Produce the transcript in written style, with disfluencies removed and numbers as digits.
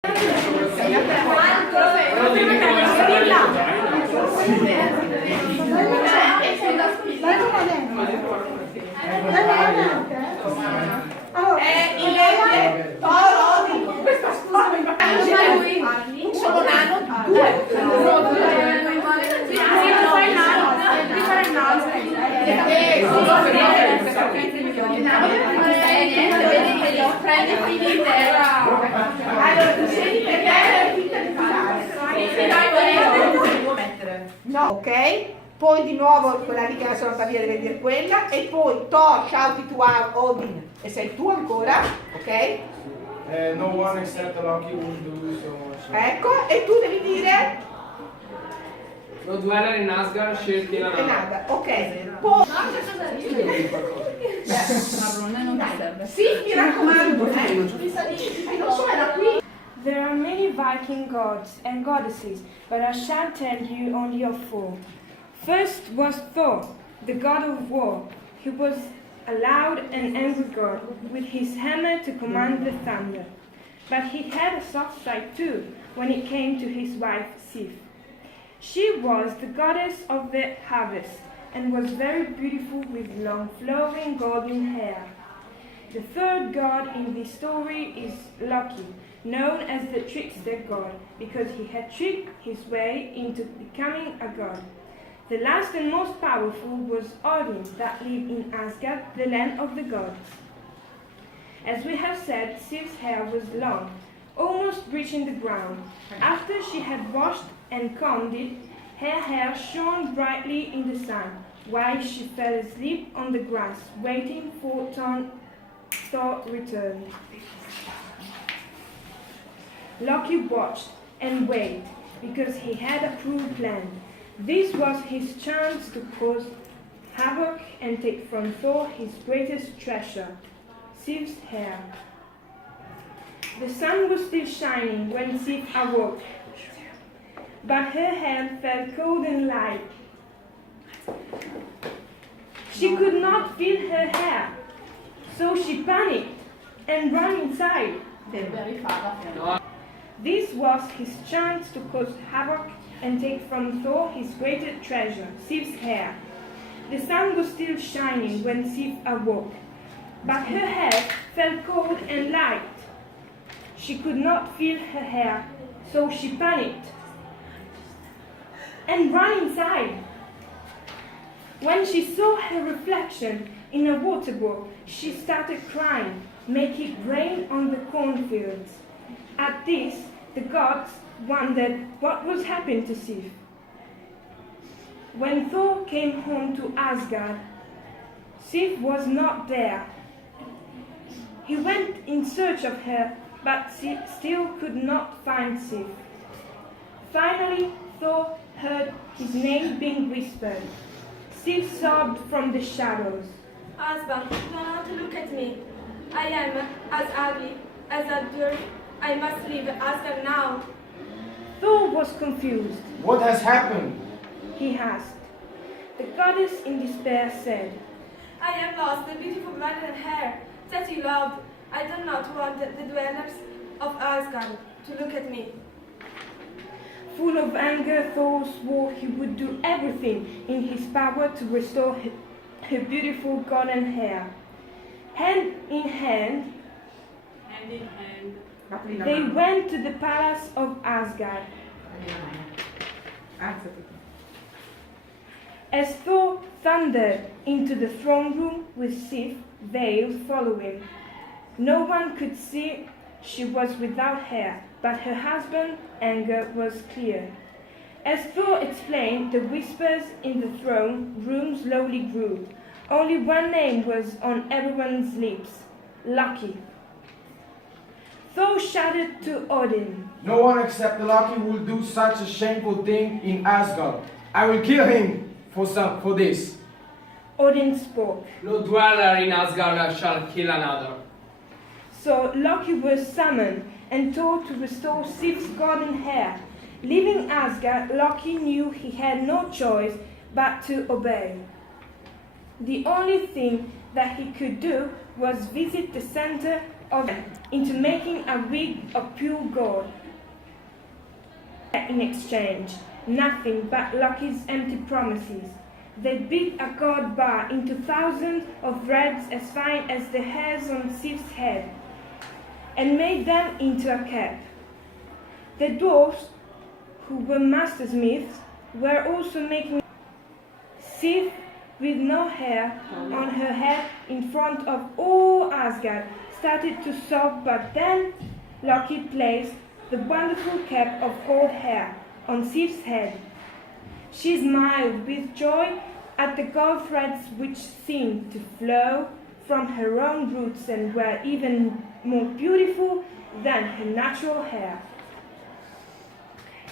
Sono nano, no, ok? Poi di nuovo quella lì che era solo via deve dire quella, e poi Thor shouted to Odin, e sei tu ancora, ok? No one except Loki will do so much. Ecco, e tu devi dire Lo dweller in Asgard sceglie la nave. nada, ok. Poi sì, mi raccomando, non so, era qui. There are many Viking gods and goddesses, but I shall tell you only of four. First was Thor, the god of war. He was a loud and angry god, with his hammer to command the thunder. But he had a soft side too, when it came to his wife Sif. She was the goddess of the harvest, and was very beautiful with long flowing golden hair. The third god in this story is Loki, known as the trickster god, because he had tricked his way into becoming a god. The last and most powerful was Odin, that lived in Asgard, the land of the gods. As we have said, Sif's hair was long, almost reaching the ground. After she had washed and combed it, her hair shone brightly in the sun, while she fell asleep on the grass, waiting for Thor's return. Loki watched and waited, because he had a cruel plan. This was his chance to cause havoc and take from Thor his greatest treasure, Sif's hair. The sun was still shining when Sif awoke, but her hair felt cold and light. She could not feel her hair, so she panicked and ran inside. This was his chance to cause havoc and take from Thor his greatest treasure, Sif's hair. The sun was still shining when Sif awoke, but her hair felt cold and light. She could not feel her hair, so she panicked and ran inside. When she saw her reflection in a water bowl, she started crying, making it rain on the cornfields. At this, the gods wondered what was happening to Sif. When Thor came home to Asgard, Sif was not there. He went in search of her, but still could not find Sif. Finally, Thor heard his name being whispered. Sif sobbed from the shadows. Asgard, do not look at me. I am as ugly as a dirt. I must leave Asgard now. Thor was confused. What has happened? He asked. The goddess in despair said, I have lost the beautiful golden hair that you loved. I do not want the dwellers of Asgard to look at me. Full of anger, Thor swore he would do everything in his power to restore her beautiful golden hair. Hand in hand, they went to the palace of Asgard. As Thor thundered into the throne room with Sif veiled following, no one could see she was without hair, but her husband's anger was clear. As Thor explained, the whispers in the throne room slowly grew. Only one name was on everyone's lips, Loki. Thor shouted to Odin, No one except Loki will do such a shameful thing in Asgard. I will kill him for this. Odin spoke. No dweller in Asgard shall kill another. So Loki was summoned and told to restore Sif's golden hair. Leaving Asgard, Loki knew he had no choice but to obey. The only thing that he could do was visit the center of into making a wig of pure gold. In exchange, nothing but Loki's empty promises. They beat a gold bar into thousands of threads as fine as the hairs on Sif's head, and made them into a cap. The dwarfs, who were master smiths, were also making. Sif, with no hair on her head in front of all Asgard, started to sob, but then Loki placed the wonderful cap of gold hair on Sif's head. She smiled with joy at the gold threads which seemed to flow from her own roots and were even more beautiful than her natural hair.